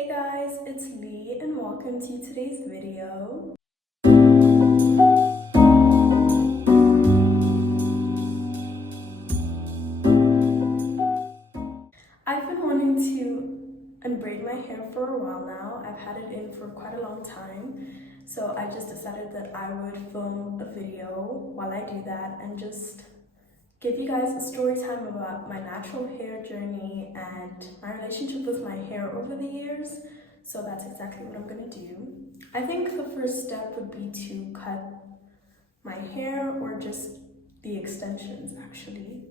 Hey guys, it's Lee and welcome to today's video. I've been wanting to unbraid my hair for a while now. I've had it in for quite a long time. So I just decided that I would film a video while I do that and just give you guys a story time about my natural hair journey and my relationship with my hair over the years. So that's exactly what I'm gonna do. I think the first step would be to cut my hair or just the extensions actually.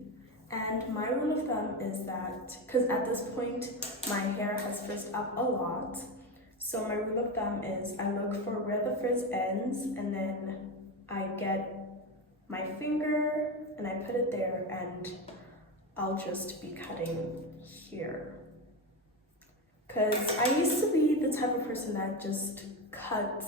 And my rule of thumb is that, because at this point my hair has frizzed up a lot, so my rule of thumb is I look for where the frizz ends and then I get my finger and I put it there and I'll just be cutting here. Because I used to be the type of person that just cuts,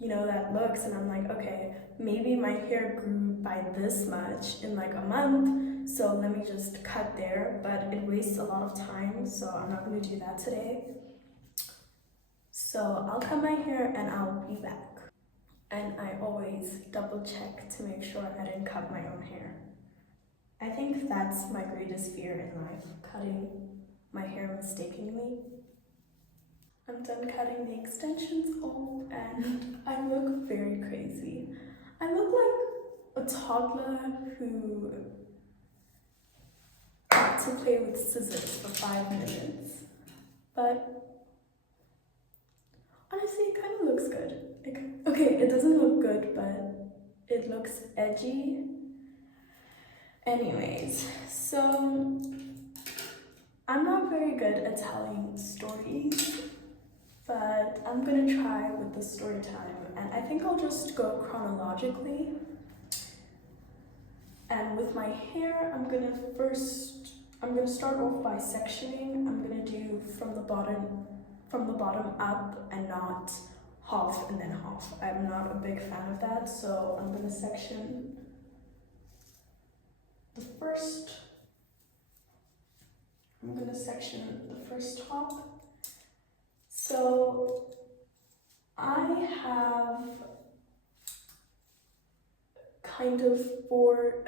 that looks, and I'm like, okay, maybe my hair grew by this much in like a month, so let me just cut there, but it wastes a lot of time, so I'm not going to do that today. So I'll cut my hair and I'll be back. And I always double check to make sure I didn't cut my own hair. I think that's my greatest fear in life, cutting my hair mistakenly. I'm done cutting the extensions off and I look very crazy. I look like a toddler who got to play with scissors for 5 minutes. But honestly, it kind of looks good. Okay, it doesn't look good, but it looks edgy. Anyways, so I'm not very good at telling stories, but I'm gonna try with the story time, and I think I'll just go chronologically. And with my hair, I'm gonna start off by sectioning. I'm gonna do from the bottom up and not half and then half. I'm not a big fan of that, so I'm gonna section the first top. So I have kind of 4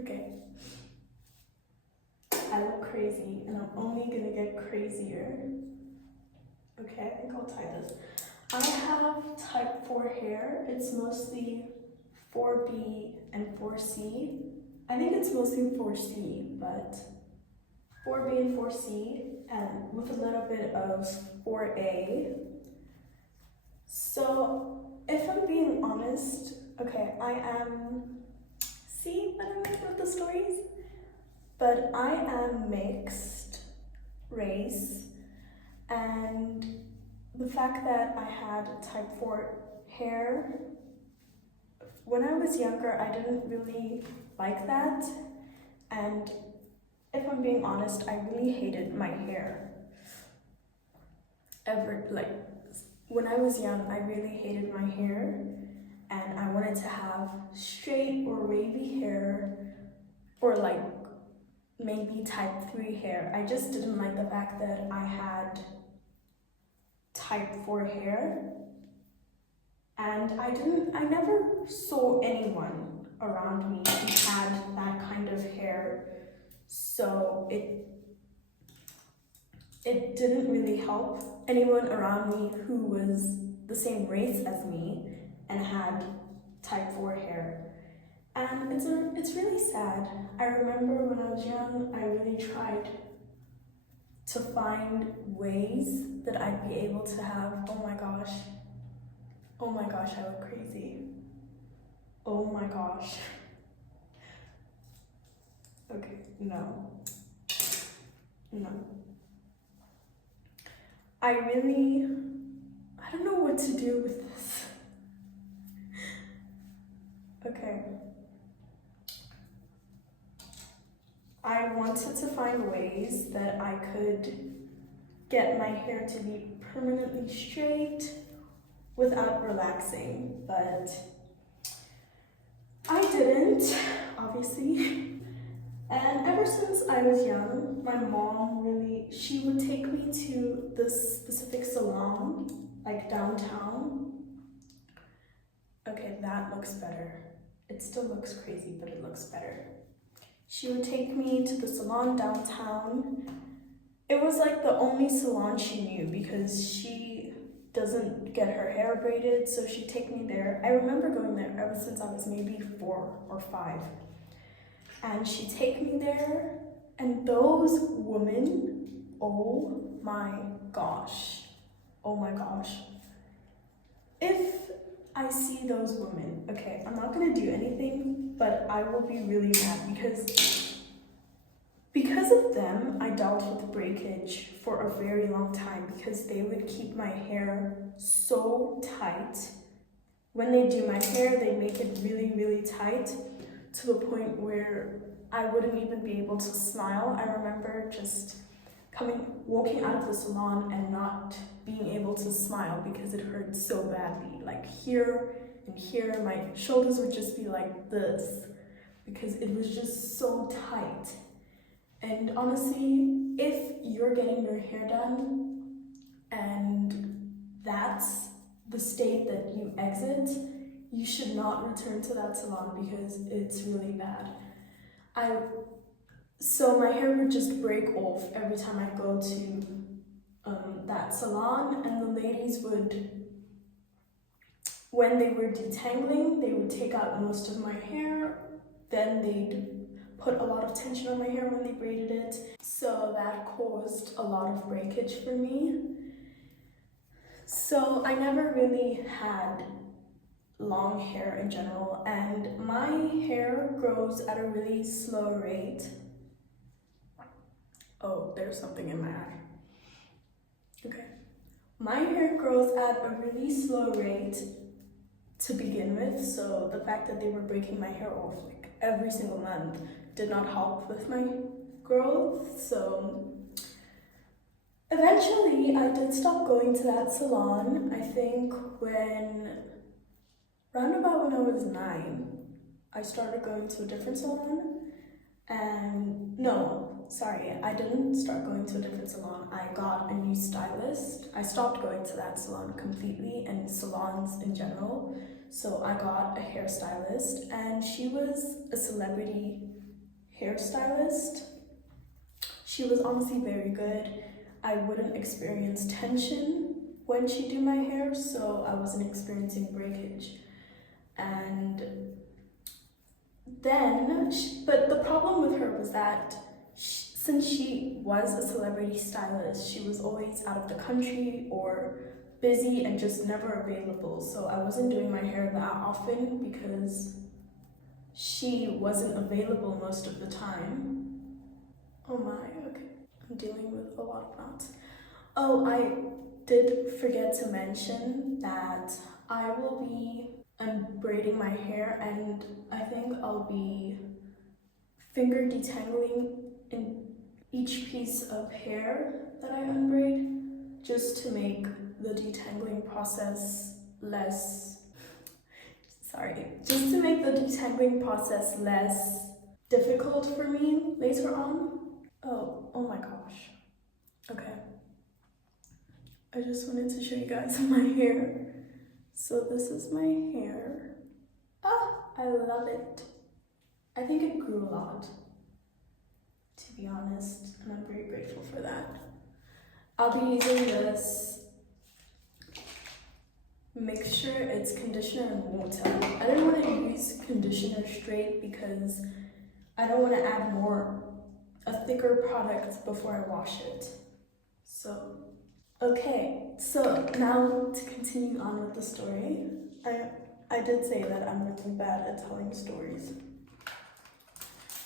okay, I look crazy and I'm only gonna get crazier. Okay, I think I'll tie this. I have type 4 hair. It's mostly 4B and 4C. I think it's mostly 4C, but 4B and 4C, and with a little bit of 4A. So if I'm being honest, okay, see what I mean with the stories? But I am mixed race, and the fact that I had type 4 hair, when I was younger, I didn't really like that, and if I'm being honest, I really hated my hair. When I was young, I really hated my hair, and I wanted to have straight or wavy hair, or like maybe type 3 hair. I just didn't like the fact that I had type 4 hair, and I never saw anyone around me who had that kind of hair, so it didn't really help anyone around me who was the same race as me and had type 4 hair. And it's really sad. I remember when I was young, I really tried to find ways that I'd be able to have, oh my gosh, I look crazy. Oh my gosh. Okay, no. I don't know what to do with this. Okay. I wanted to find ways that I could get my hair to be permanently straight without relaxing, but I didn't, obviously. And ever since I was young, my mom she would take me to this specific salon, like downtown. Okay, that looks better. It still looks crazy, but it looks better. She would take me to the salon downtown. It was like the only salon she knew because she doesn't get her hair braided, so she'd take me there. I remember going there ever since I was maybe 4 or 5. And she'd take me there, and those women, oh my gosh. Oh my gosh. If I see those women, okay, I'm not gonna do anything, but I will be really mad because of them, I dealt with breakage for a very long time because they would keep my hair so tight. When they do my hair, they make it really, really tight to the point where I wouldn't even be able to smile. I remember just walking out of the salon and not being able to smile because it hurt so badly. Like here and here, my shoulders would just be like this because it was just so tight. And honestly, if you're getting your hair done and that's the state that you exit, you should not return to that salon because it's really bad. So my hair would just break off every time I go to that salon, and the ladies would, when they were detangling, they would take out most of my hair, then they'd put a lot of tension on my hair when they braided it. So that caused a lot of breakage for me. So I never really had long hair in general, and my hair grows at a really slow rate. Oh, there's something in my eye. Okay. My hair grows at a really slow rate to begin with, so the fact that they were breaking my hair off like every single month did not help with my growth. So eventually I did stop going to that salon. I think round about when I was 9, I started going to a different salon. And no, sorry, I didn't start going to a different salon. I got a new stylist. I stopped going to that salon completely and salons in general. So I got a hairstylist, and she was a celebrity hairstylist. She was honestly very good. I wouldn't experience tension when she do my hair, so I wasn't experiencing breakage. And then, but the problem with her was that since she was a celebrity stylist, she was always out of the country or busy and just never available. So I wasn't doing my hair that often because she wasn't available most of the time. Oh my, okay. I'm dealing with a lot of knots. Oh, I did forget to mention that I will be unbraiding my hair, and I think I'll be finger detangling in each piece of hair that I unbraid, just to make the detangling process less difficult for me later on. Oh my gosh. Okay. I just wanted to show you guys my hair. So this is my hair. I love it. I think it grew a lot, to be honest, and I'm very grateful for that. I'll be using this mixture. It's conditioner and water. I don't want to use conditioner straight because I don't want to add a thicker product before I wash it. So, okay, so now to continue on with the story. I did say that I'm really bad at telling stories.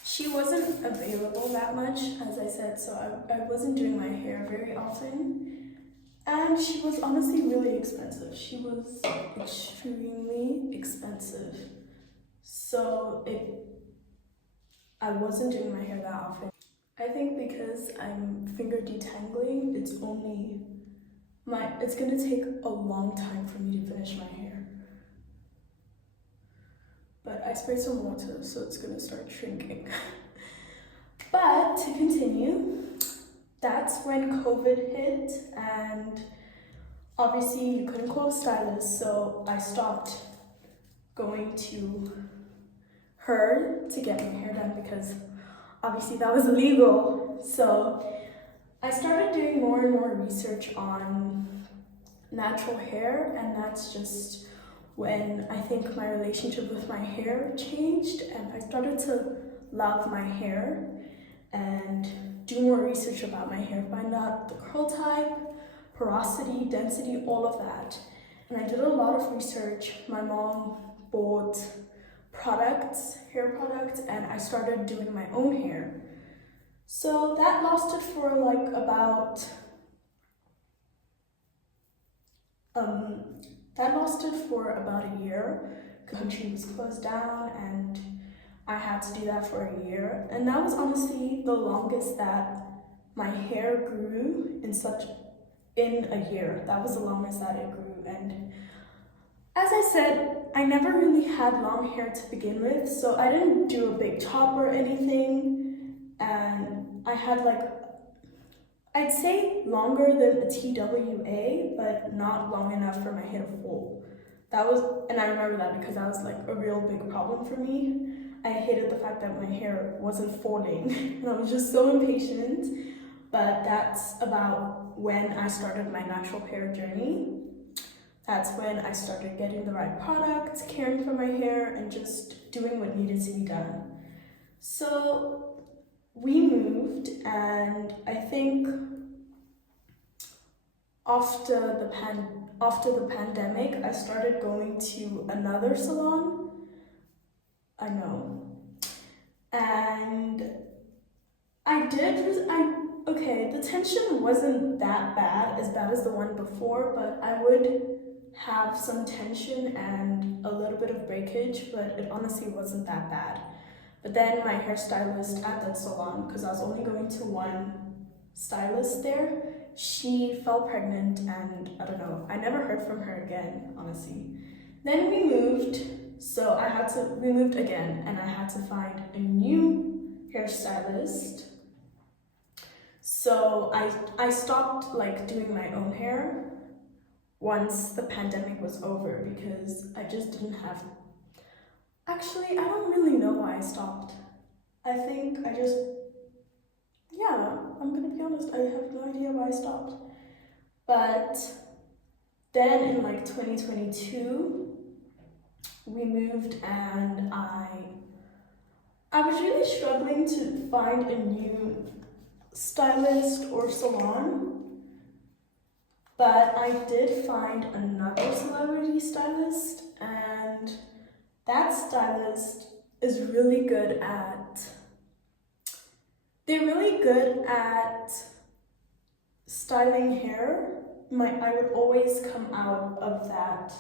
She wasn't available that much, as I said, so I wasn't doing my hair very often. And she was honestly really expensive. She was extremely expensive. So I wasn't doing my hair that often. I think because I'm finger detangling, it's gonna take a long time for me to finish my hair. But I sprayed some water, so it's gonna start shrinking. But to continue, that's when COVID hit, and obviously you couldn't call a stylist, so I stopped going to her to get my hair done because obviously that was illegal. So I started doing more and more research on natural hair, and that's just when I think my relationship with my hair changed, and I started to love my hair and do more research about my hair, find out the curl type, porosity, density, all of that. And I did a lot of research. My mom bought products, hair products, and I started doing my own hair. So that lasted for like about a year. The country was closed down and I had to do that for a year. And that was honestly the longest that my hair grew in a year. That was the longest that it grew. And as I said, I never really had long hair to begin with, so I didn't do a big chop or anything. And I had I'd say longer than a TWA, but not long enough for my hair to fall. And I remember that because that was like a real big problem for me. I hated the fact that my hair wasn't falling and I was just so impatient. But that's about when I started my natural hair journey. That's when I started getting the right products, caring for my hair, and just doing what needed to be done. So we moved, and I think after the pandemic, I started going to another salon. I know. And the tension wasn't that bad as the one before, but I would have some tension and a little bit of breakage, but it honestly wasn't that bad. But then my hairstylist at that salon, because I was only going to one stylist there, she fell pregnant, and I don't know, I never heard from her again, honestly. Then we moved, we moved again, and I had to find a new hairstylist. So I stopped doing my own hair once the pandemic was over because I just didn't have. Actually, I don't really know why I stopped. I think I'm gonna be honest, I have no idea why I stopped. But then in 2022, we moved, and I was really struggling to find a new stylist or salon, but I did find another celebrity stylist, and that stylist is really good at, they're really good at styling hair. I would always come out of that,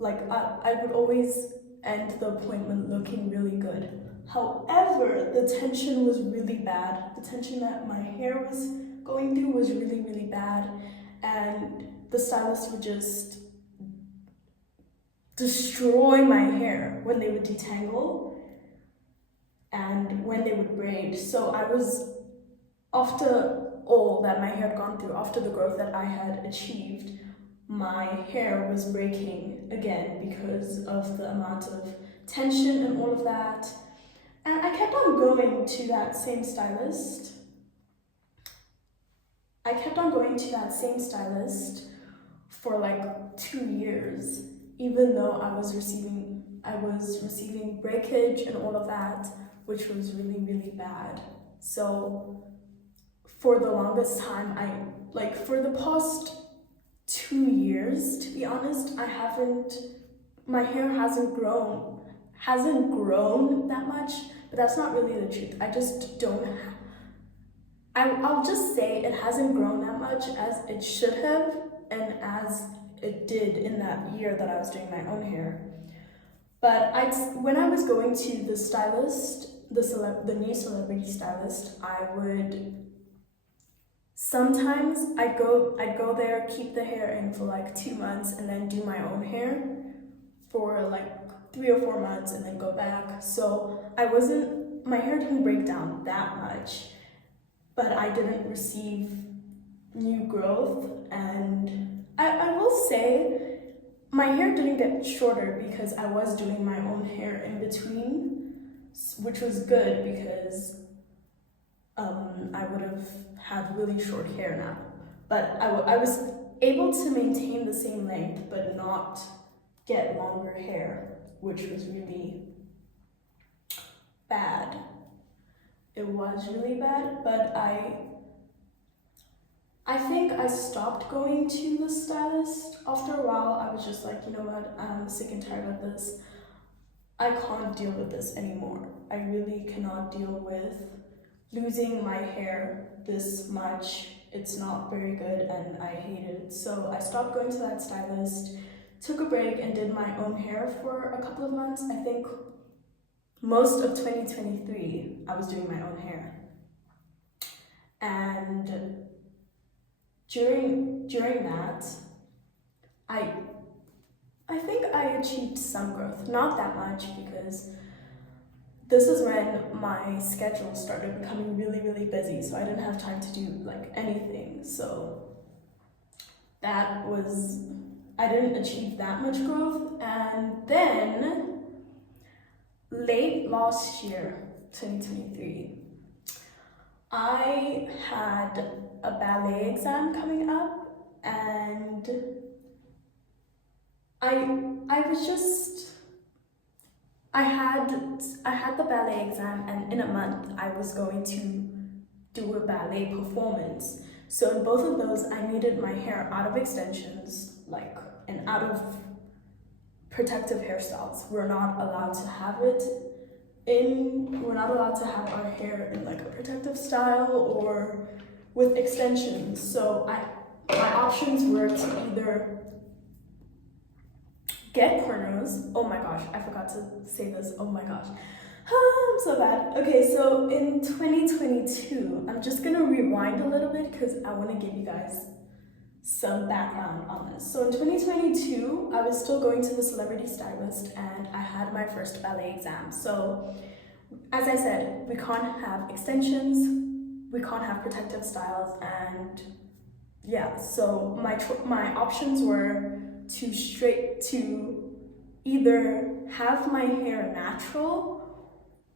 I would always end the appointment looking really good. However, the tension was really bad. The tension that my hair was going through was really, really bad, and the stylist would just destroy my hair when they would detangle and when they would braid. So I was, after all that my hair had gone through, after the growth that I had achieved, my hair was breaking again because of the amount of tension and all of that. And I kept on going to that same stylist. For 2 years, even though I was receiving breakage and all of that, which was really, really bad. So for the longest time, for the past 2 years, to be honest, my hair hasn't grown that much, but that's not really the truth. I'll just say it hasn't grown that much as it should have, and as it did in that year that I was doing my own hair. But when I was going to the stylist, the new celebrity stylist, I'd go there, keep the hair in for 2 months, and then do my own hair for 3 or 4 months, and then go back. So my hair didn't break down that much. but I didn't receive new growth. And I will say my hair didn't get shorter because I was doing my own hair in between, which was good because I would have had really short hair now. But I was able to maintain the same length but not get longer hair, which was really bad. It was really bad, but I think I stopped going to the stylist after a while. I was just like, you know what, I'm sick and tired of this. I can't deal with this anymore. I really cannot deal with losing my hair this much. It's not very good and I hate it. So I stopped going to that stylist, took a break and did my own hair for a couple of months. I think most of 2023 I was doing my own hair. And during that, I think I achieved some growth, not that much because this is when my schedule started becoming really, really busy, so I didn't have time to do like anything. So I didn't achieve that much growth. And then late last year, 2023, I had a ballet exam coming up, and I had the ballet exam, and in a month I was going to do a ballet performance. So in both of those, I needed my hair out of extensions, and out of protective hairstyles. We're not allowed to have our hair in like a protective style or with extensions. So my options were to either get cornrows. Oh my gosh, I forgot to say this. Oh my gosh. I'm so bad. Okay, so in 2022, I'm just gonna rewind a little bit because I want to give you guys some background on this. So in 2022, I was still going to the celebrity stylist and I had my first ballet exam. So as I said, we can't have extensions, we can't have protective styles, and yeah, so my options were to either have my hair natural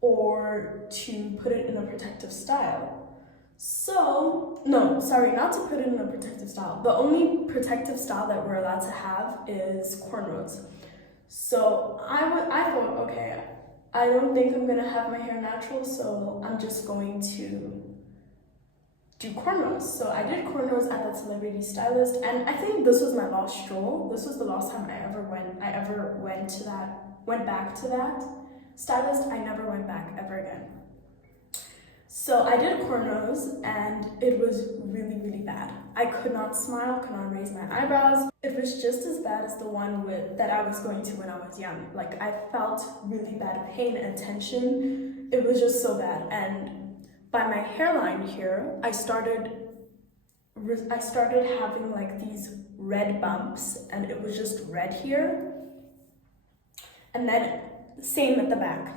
or to put it in a protective style. So, no, sorry, not to put it in a protective style. The only protective style that we're allowed to have is cornrows. So I thought, okay, I don't think I'm gonna have my hair natural, so I'm just going to do cornrows. So I did cornrows at that celebrity stylist, and I think this was my last stroll. This was the last time I ever went back to that stylist. I never went back ever again. So I did cornrows and it was really, really bad. I could not smile, could not raise my eyebrows. It was just as bad as the one that I was going to when I was young. Like, I felt really bad pain and tension. It was just so bad. And by my hairline here, I started having like these red bumps, and it was just red here. And then same at the back,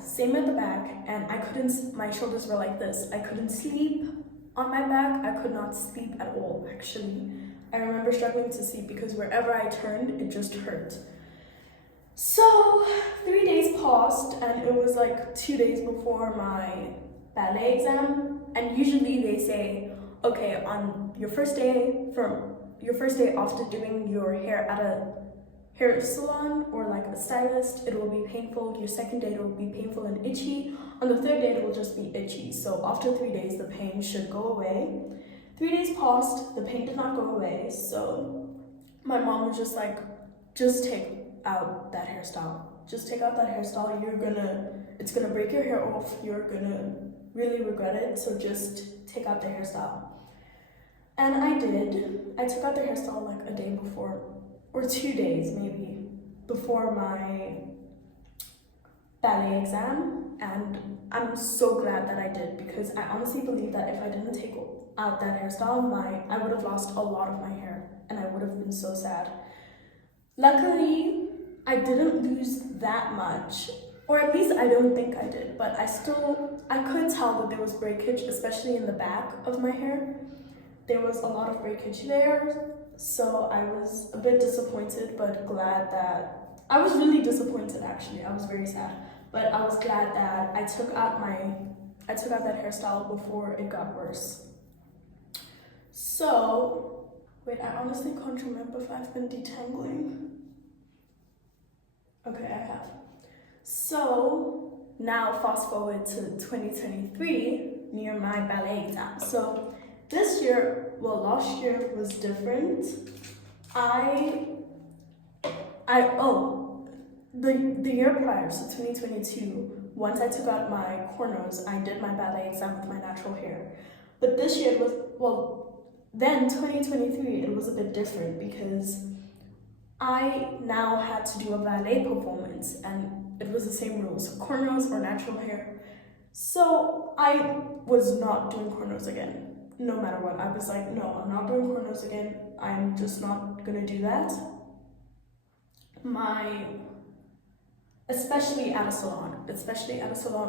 and my shoulders were like this. I couldn't sleep on my back. I could not sleep at all, actually. I remember struggling to sleep because wherever I turned, it just hurt. So 3 days passed, and it was like 2 days before my ballet exam, and usually they say, okay, on your first day after doing your hair at a hair salon or like a stylist, it will be painful. Your second day, it will be painful and itchy. On the third day, it will just be itchy. So after 3 days, the pain should go away. 3 days passed, the pain did not go away. So my mom was just like, just take out that hairstyle. Just take out that hairstyle. It's gonna break your hair off. You're gonna really regret it. So just take out the hairstyle. And I did. I took out the hairstyle like a day before, or 2 days maybe, before my ballet exam, and I'm so glad that I did, because I honestly believe that if I didn't take out that hairstyle, I would have lost a lot of my hair, and I would have been so sad. Luckily, I didn't lose that much, or at least I don't think I did, but I could tell that there was breakage, especially in the back of my hair. There was a lot of breakage there, so I was a bit disappointed, but glad that, I was really disappointed actually, I was very sad, but I was glad that I took out that hairstyle before it got worse. So, wait, I honestly can't remember if I've been detangling. Okay, I have. So, now fast forward to 2023, near my ballet exam. So, this year, well, last year was different. The year prior, so 2022, once I took out my cornrows, I did my ballet exam with my natural hair. But this year was, well, then 2023, it was a bit different because I now had to do a ballet performance and it was the same rules, cornrows or natural hair. So I was not doing cornrows again, no matter what. I was like, no, I'm not doing cornrows again. I'm just not gonna do that. Especially at a salon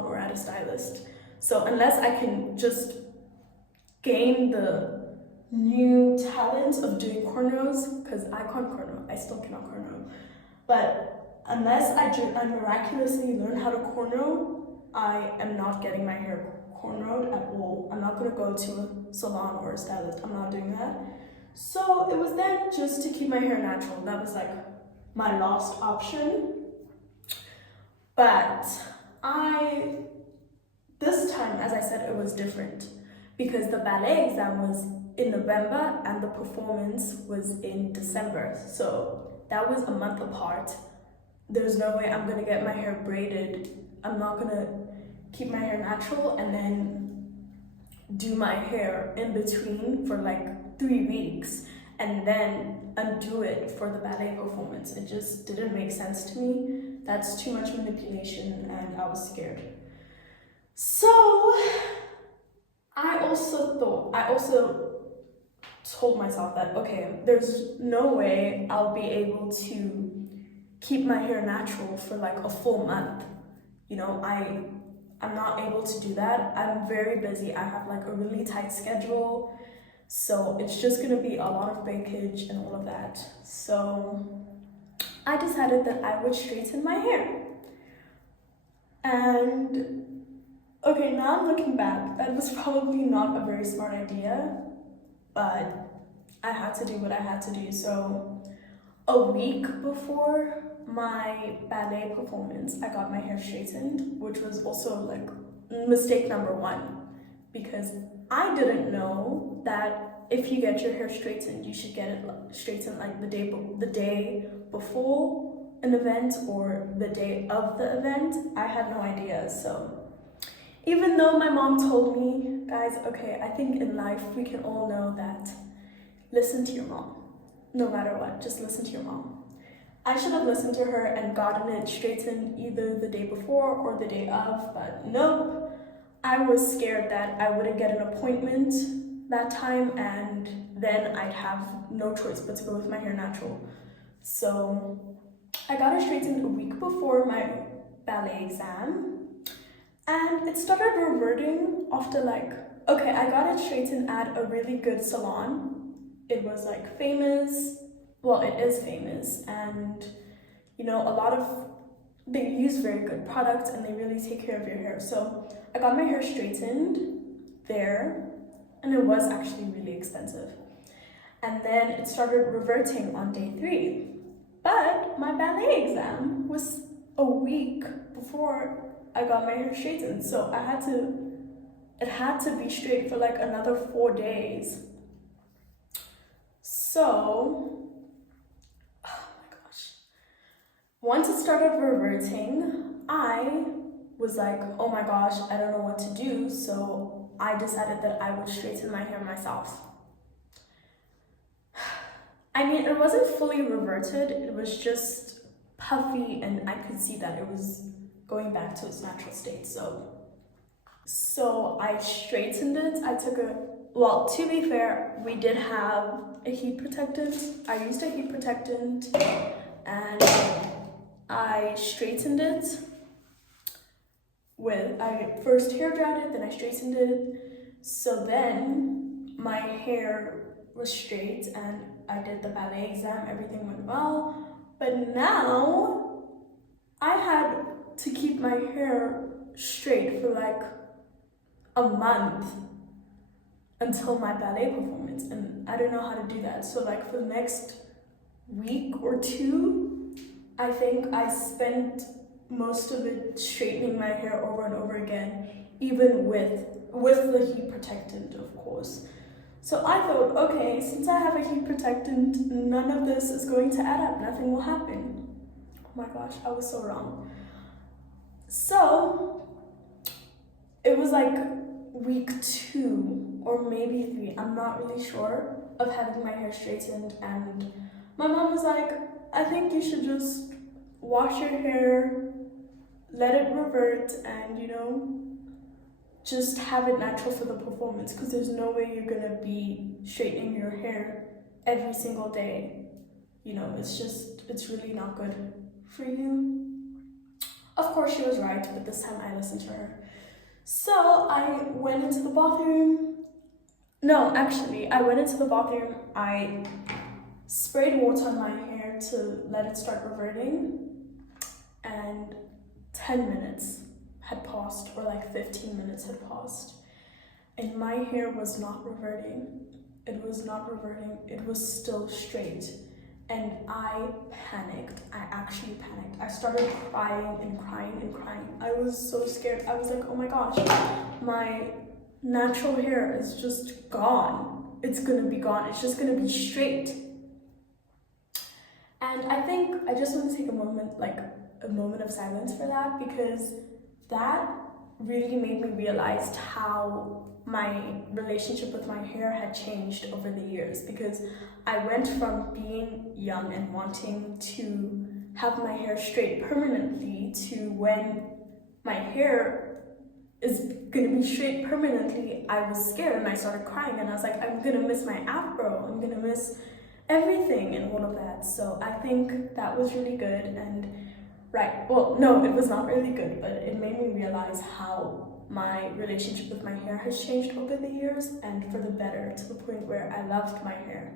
or at a stylist. So unless I can just gain the new talent of doing cornrows, because I can't cornrow, I still cannot cornrow. But unless I miraculously learn how to cornrow, I am not getting my hair cornrowed at all. I'm not gonna go to a salon or a stylist, I'm not doing that. So it was then just to keep my hair natural. That was like my last option. But this time, as I said, it was different because the ballet exam was in November and the performance was in December. So that was a month apart. There's no way I'm gonna get my hair braided. I'm not gonna keep my hair natural and then do my hair in between for like 3 weeks and then undo it for the ballet performance. It just didn't make sense to me. That's too much manipulation and I was scared. So I also told myself that, okay, there's no way I'll be able to keep my hair natural for like a full month. You know, I'm not able to do that. I'm very busy. I have like a really tight schedule. So it's just gonna be a lot of breakage and all of that. So I decided that I would straighten my hair. And okay, now I'm looking back, that was probably not a very smart idea, but I had to do what I had to do. So a week before my ballet performance, I got my hair straightened, which was also like mistake number 1, because I didn't know that if you get your hair straightened, you should get it straightened like the day before an event or the day of the event. I had no idea. So even though my mom told me, guys, okay, I think in life we can all know that listen to your mom. No matter what, just listen to your mom. I should have listened to her and gotten it straightened either the day before or the day of, but nope. I was scared that I wouldn't get an appointment that time and then I'd have no choice but to go with my hair natural. So I got it straightened a week before my ballet exam and it started reverting after like, okay, I got it straightened at a really good salon. It was like famous, well, it is famous, and you know, they use very good products and they really take care of your hair. So I got my hair straightened there and it was actually really expensive. And then it started reverting on day 3. But my ballet exam was a week before I got my hair straightened. So it had to be straight for like another 4 days. So, oh my gosh. Once it started reverting, I was like, oh my gosh, I don't know what to do. So I decided that I would straighten my hair myself. I mean, it wasn't fully reverted, it was just puffy and I could see that it was going back to its natural state. So I straightened it. Well, to be fair, we did have a heat protectant. I used a heat protectant and I straightened it. I first hair dried it, then I straightened it. So then my hair was straight and I did the ballet exam, everything went well. But now I had to keep my hair straight for like a month until my ballet performance, and I don't know how to do that. So like for the next week or two, I think I spent most of it straightening my hair over and over again, even with the heat protectant, of course. So I thought, okay, since I have a heat protectant, none of this is going to add up, nothing will happen. Oh my gosh, I was so wrong. So it was like week 2 or maybe 3, I'm not really sure, of having my hair straightened, and my mom was like, I think you should just wash your hair, let it revert, and just have it natural for the performance, because there's no way you're gonna be straightening your hair every single day. It's really not good for you. Of course, she was right, but this time I listened to her. So I went into the bathroom. No, actually, I went into the bathroom. I sprayed water on my hair to let it start reverting, and 10 minutes had passed, or like 15 minutes had passed, and my hair was not reverting. It was not reverting. It was still straight. And I panicked. I actually panicked. I started crying and crying and crying. I was so scared. I was like, oh my gosh, my natural hair is just gone. It's gonna be gone. It's just gonna be straight. And I think I just want to take a moment of silence for that, because that really made me realize how my relationship with my hair had changed over the years, because I went from being young and wanting to have my hair straight permanently to when my hair is gonna be straight permanently, I was scared and I started crying, and I was like, I'm gonna miss my afro, I'm gonna miss everything and all of that. So I think that was really good, and no, it was not really good, but it made me realize how my relationship with my hair has changed over the years, and for the better, to the point where I loved my hair.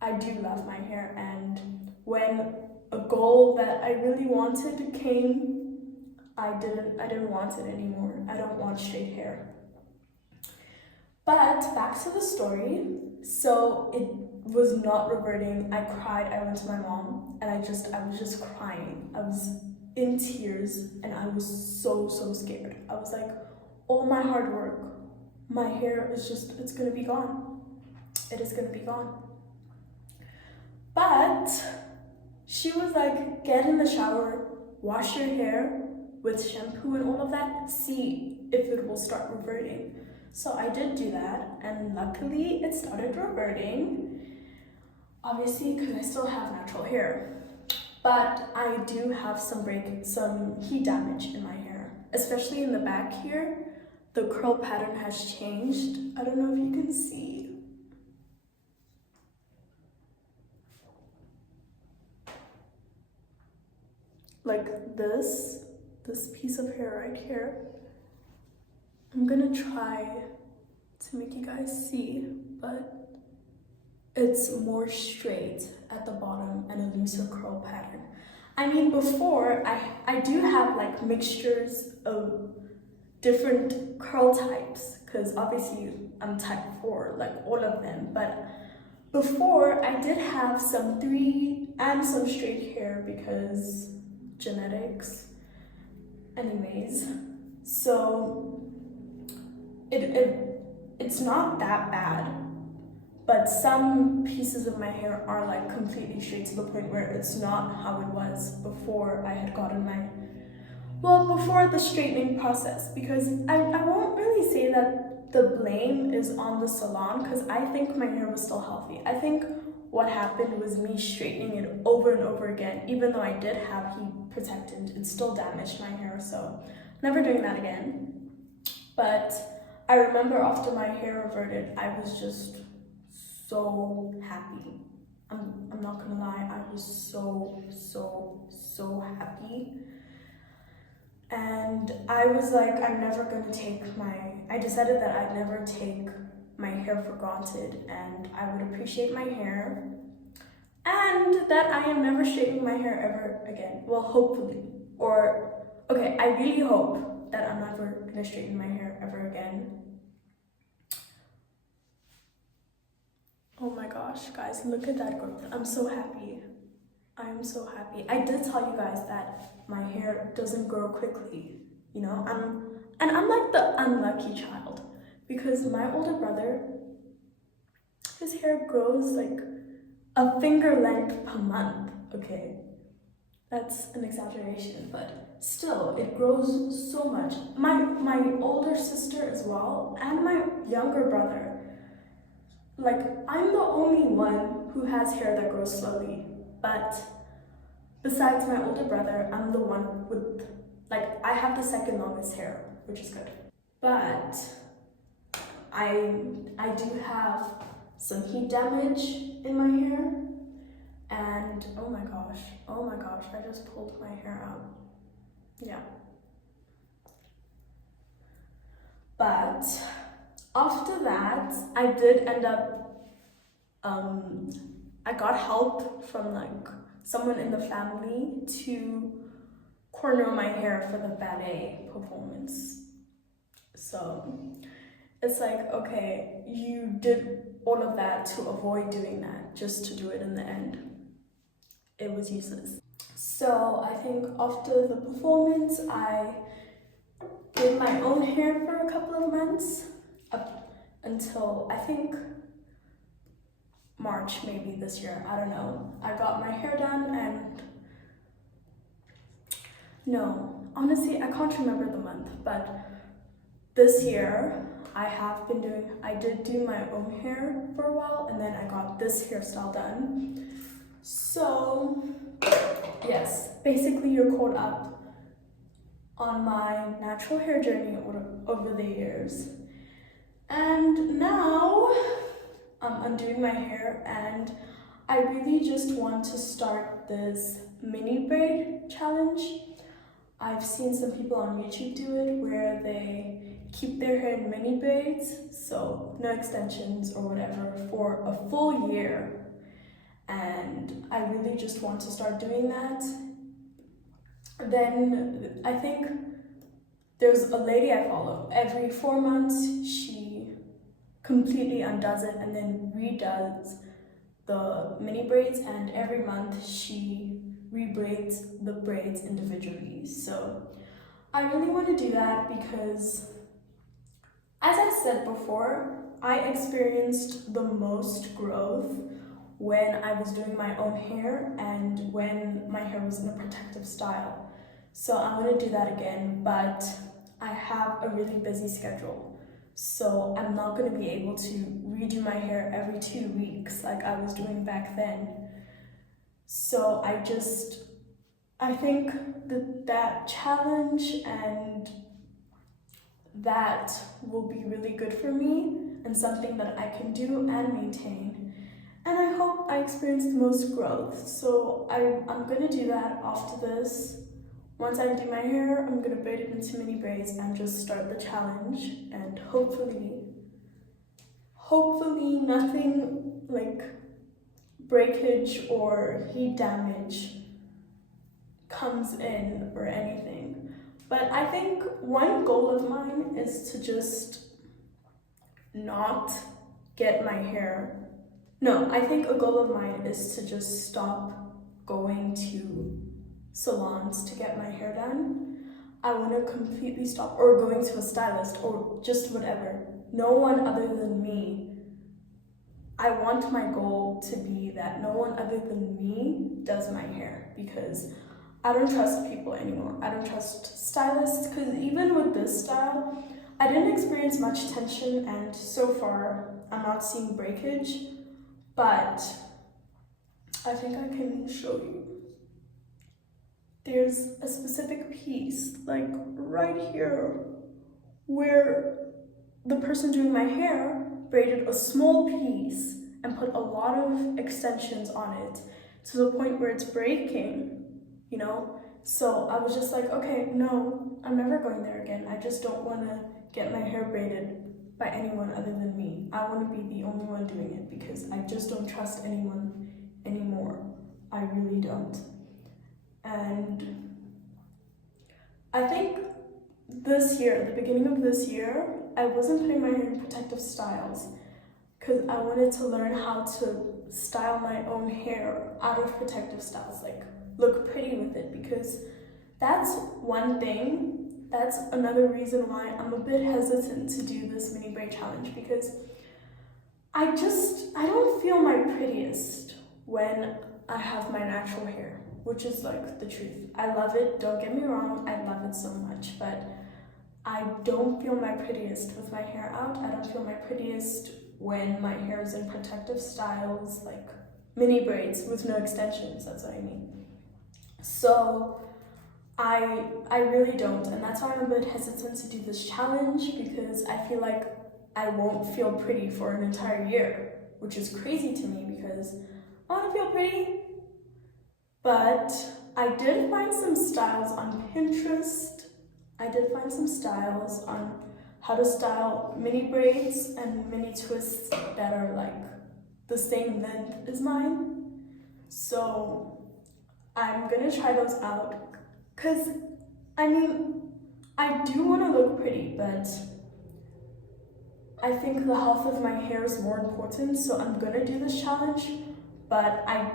I do love my hair, and when a goal that I really wanted came, I didn't want it anymore. I don't want straight hair. But back to the story. So it was not reverting. I cried. I went to my mom, and I was just crying. I was in tears, and I was so scared. I was like, all my hard work, my hair is it's gonna be gone. It is gonna be gone. But she was like, get in the shower, wash your hair with shampoo and all of that, see if it will start reverting. So I did do that, and luckily it started reverting, obviously because I still have natural hair. But I do have some heat damage in my hair, especially in the back here. The curl pattern has changed. I don't know if you can see. Like this piece of hair right here. I'm gonna try to make you guys see, but it's more straight at the bottom and a looser curl pattern. I mean, before, I do have like mixtures of different curl types, because obviously I'm type 4, like all of them, but before I did have some 3 and some straight hair, because genetics. Anyways, so it's not that bad, but some pieces of my hair are like completely straight, to the point where it's not how it was before I had gotten before the straightening process. Because I won't really say that the blame is on the salon, because I think my hair was still healthy. I think what happened was me straightening it over and over again. Even though I did have heat protectant, it still damaged my hair, so never doing that again. But I remember after my hair reverted, I was just so happy. I'm not gonna lie, I was so happy. And I was like, I decided that I'd never take my hair for granted, and I would appreciate my hair, and that I am never straightening my hair ever again. Well, hopefully. Or, okay, I really hope that I'm never gonna straighten my hair ever again. Oh my gosh, guys, look at that growth. I'm so happy. I am so happy. I did tell you guys that my hair doesn't grow quickly. You know, I'm like the unlucky child, because my older brother, his hair grows like a finger length per month. Okay, that's an exaggeration, but still, it grows so much. My older sister as well, and my younger brother, like, I'm the only one who has hair that grows slowly, but besides my older brother, I'm the one with, like, I have the second longest hair, which is good. But I do have some heat damage in my hair, and oh my gosh, I just pulled my hair out. Yeah. But after that, I did end up, I got help from like someone in the family to corner my hair for the ballet performance. So it's like, okay, you did all of that to avoid doing that, just to do it in the end. It was useless. So I think after the performance, I did my own hair for a couple of months, up until I think March maybe this year, I don't know. I got my hair done, and no, honestly, I can't remember the month, but this year I did do my own hair for a while, and then I got this hairstyle done. So yes, basically you're caught up on my natural hair journey over the years. And now I'm undoing my hair, and I really just want to start this mini braid challenge. I've seen some people on YouTube do it where they keep their hair in mini braids, so no extensions or whatever, for a full year. And I really just want to start doing that. Then I think there's a lady I follow. Every 4 months, she completely undoes it and then redoes the mini braids, and every month she rebraids the braids individually. So I really want to do that because, as I said before, I experienced the most growth when I was doing my own hair and when my hair was in a protective style. So I'm going to do that again, but I have a really busy schedule. So I'm not going to be able to redo my hair every 2 weeks like I was doing back then. So I think that challenge and that will be really good for me and something that I can do and maintain. And I hope I experience the most growth. So I'm going to do that after this. Once I do my hair, I'm going to braid it into mini braids and just start the challenge. And hopefully nothing like breakage or heat damage comes in or anything. But I think one goal of mine is to just not get my hair. No, I think a goal of mine is to just stop going to salons to get my hair done. I want to completely stop, or going to a stylist, or just whatever. No one other than me. I want my goal to be that no one other than me does my hair, because I don't trust people anymore. I don't trust stylists, because even with this style, I didn't experience much tension, and so far I'm not seeing breakage, but I think I can show you. There's a specific piece, like right here, where the person doing my hair braided a small piece and put a lot of extensions on it to the point where it's breaking, you know? So I was just like, okay, no, I'm never going there again. I just don't want to get my hair braided by anyone other than me. I want to be the only one doing it because I just don't trust anyone anymore. I really don't. And I think this year, at the beginning of this year, I wasn't putting my hair in protective styles because I wanted to learn how to style my own hair out of protective styles, like look pretty with it, because that's one thing. That's another reason why I'm a bit hesitant to do this mini braid challenge, because I don't feel my prettiest when I have my natural hair, which is like the truth. I love it, don't get me wrong, I love it so much, but I don't feel my prettiest with my hair out. I don't feel my prettiest when my hair is in protective styles, like mini braids with no extensions, that's what I mean. So I really don't, and that's why I'm a bit hesitant to do this challenge, because I feel like I won't feel pretty for an entire year, which is crazy to me because I want to feel pretty. But I did find some styles on Pinterest. I did find some styles on how to style mini braids and mini twists that are like the same length as mine. So I'm gonna try those out, because I mean, I do want to look pretty, but I think the health of my hair is more important, so I'm gonna do this challenge. But I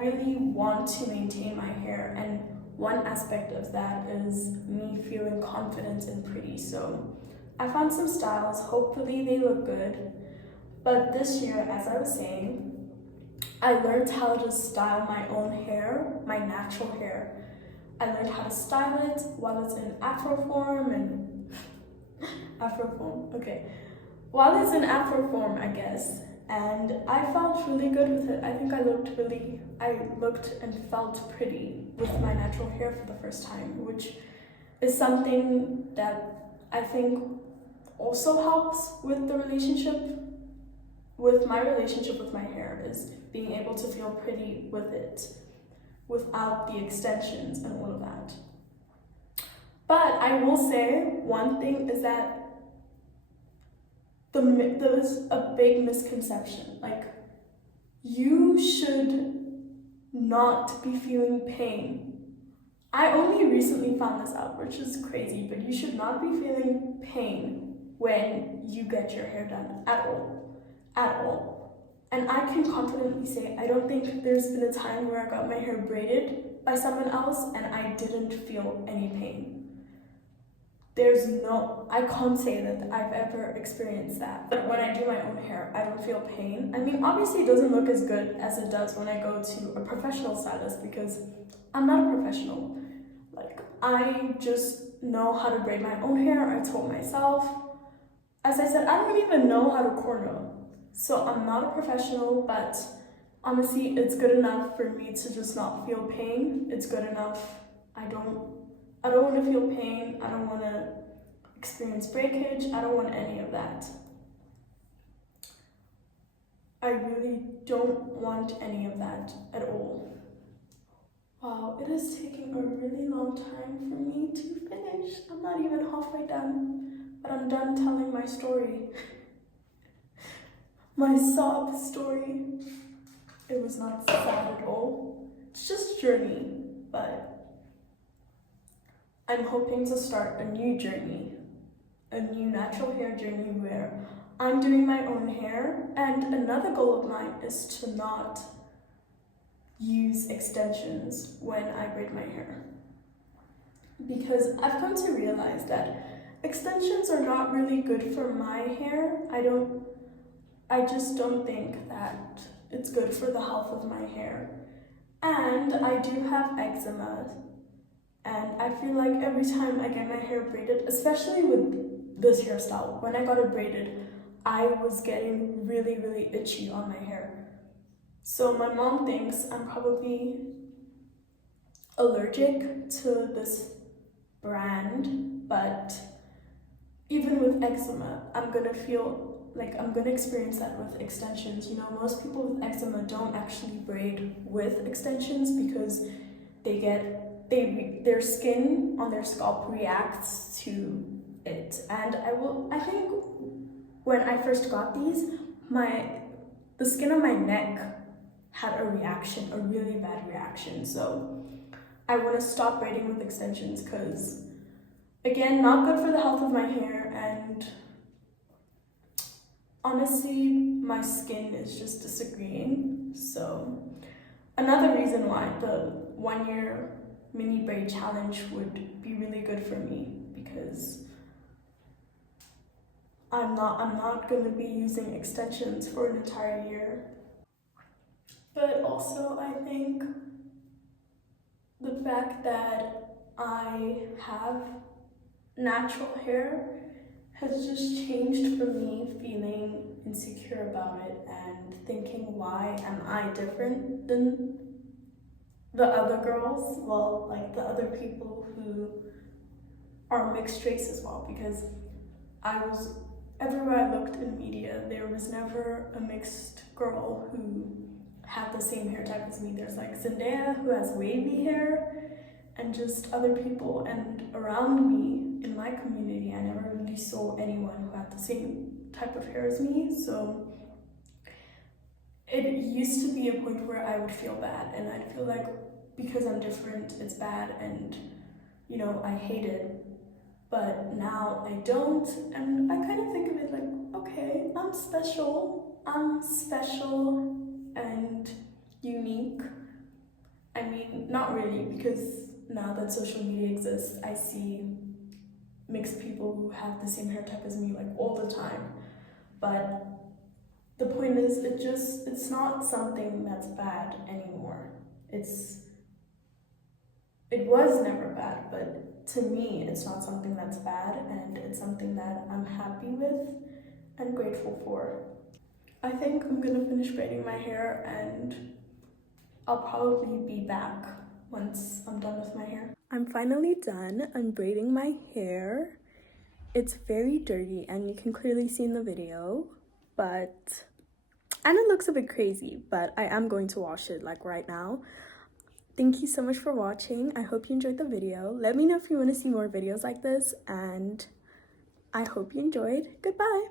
really want to maintain my hair, and one aspect of that is me feeling confident and pretty. So I found some styles, hopefully they look good. But this year, as I was saying, I learned how to style my own hair, my natural hair. I learned how to style it while it's in afro form and afro form, okay. While it's in afro form, I guess. And I felt really good with it. I think I looked and felt pretty with my natural hair for the first time, which is something that I think also helps with the relationship, with my relationship with my hair, is being able to feel pretty with it without the extensions and all of that. But I will say one thing is that there's a big misconception. Like, you should not be feeling pain. I only recently found this out, which is crazy, but you should not be feeling pain when you get your hair done at all. At all. And I can confidently say I don't think there's been a time where I got my hair braided by someone else and I didn't feel any pain. I can't say that I've ever experienced that. But when I do my own hair, I don't feel pain. I mean, obviously it doesn't look as good as it does when I go to a professional stylist, because I'm not a professional. Like, I just know how to braid my own hair. I taught myself. As I said, I don't even know how to cornrow. So I'm not a professional, but honestly, it's good enough for me to just not feel pain. It's good enough. I don't want to feel pain. I don't want to experience breakage. I don't want any of that. I really don't want any of that at all. Wow, it is taking a really long time for me to finish. I'm not even halfway done, but I'm done telling my story. My sob story. It was not sad at all. It's just a journey, but I'm hoping to start a new journey, a new natural hair journey where I'm doing my own hair. And another goal of mine is to not use extensions when I braid my hair, because I've come to realize that extensions are not really good for my hair. I just don't think that it's good for the health of my hair. And I do have eczema, and I feel like every time I get my hair braided, especially with this hairstyle, when I got it braided, I was getting really, really itchy on my hair. So my mom thinks I'm probably allergic to this brand, but even with eczema, I'm gonna experience that with extensions. You know, most people with eczema don't actually braid with extensions because they get their skin on their scalp reacts to it. And I think when I first got these, the skin on my neck had a reaction, a really bad reaction. So I want to stop braiding with extensions because, again, not good for the health of my hair, and honestly, my skin is just disagreeing. So another reason why the 1 year mini braid challenge would be really good for me, because I'm not going to be using extensions for an entire year. But also, I think the fact that I have natural hair has just changed for me feeling insecure about it and thinking, why am I different than the other girls? Well, like the other people who are mixed race as well, because everywhere I looked in media, there was never a mixed girl who had the same hair type as me. There's like Zendaya, who has wavy hair, and just other people. And around me, in my community, I never really saw anyone who had the same type of hair as me. So it used to be a point where I would feel bad, and I'd feel like because I'm different, it's bad, and you know, I hate it. But now I don't, and I kind of think of it like, okay, I'm special and unique. I mean, not really, because now that social media exists, I see mixed people who have the same hair type as me like all the time. But the point is, it's not something that's bad anymore. It was never bad, but to me, it's not something that's bad, and it's something that I'm happy with and grateful for. I think I'm gonna finish braiding my hair, and I'll probably be back once I'm done with my hair. I'm finally done unbraiding my hair. It's very dirty, and you can clearly see in the video, and it looks a bit crazy, but I am going to wash it like right now. Thank you so much for watching. I hope you enjoyed the video. Let me know if you want to see more videos like this, and I hope you enjoyed. Goodbye.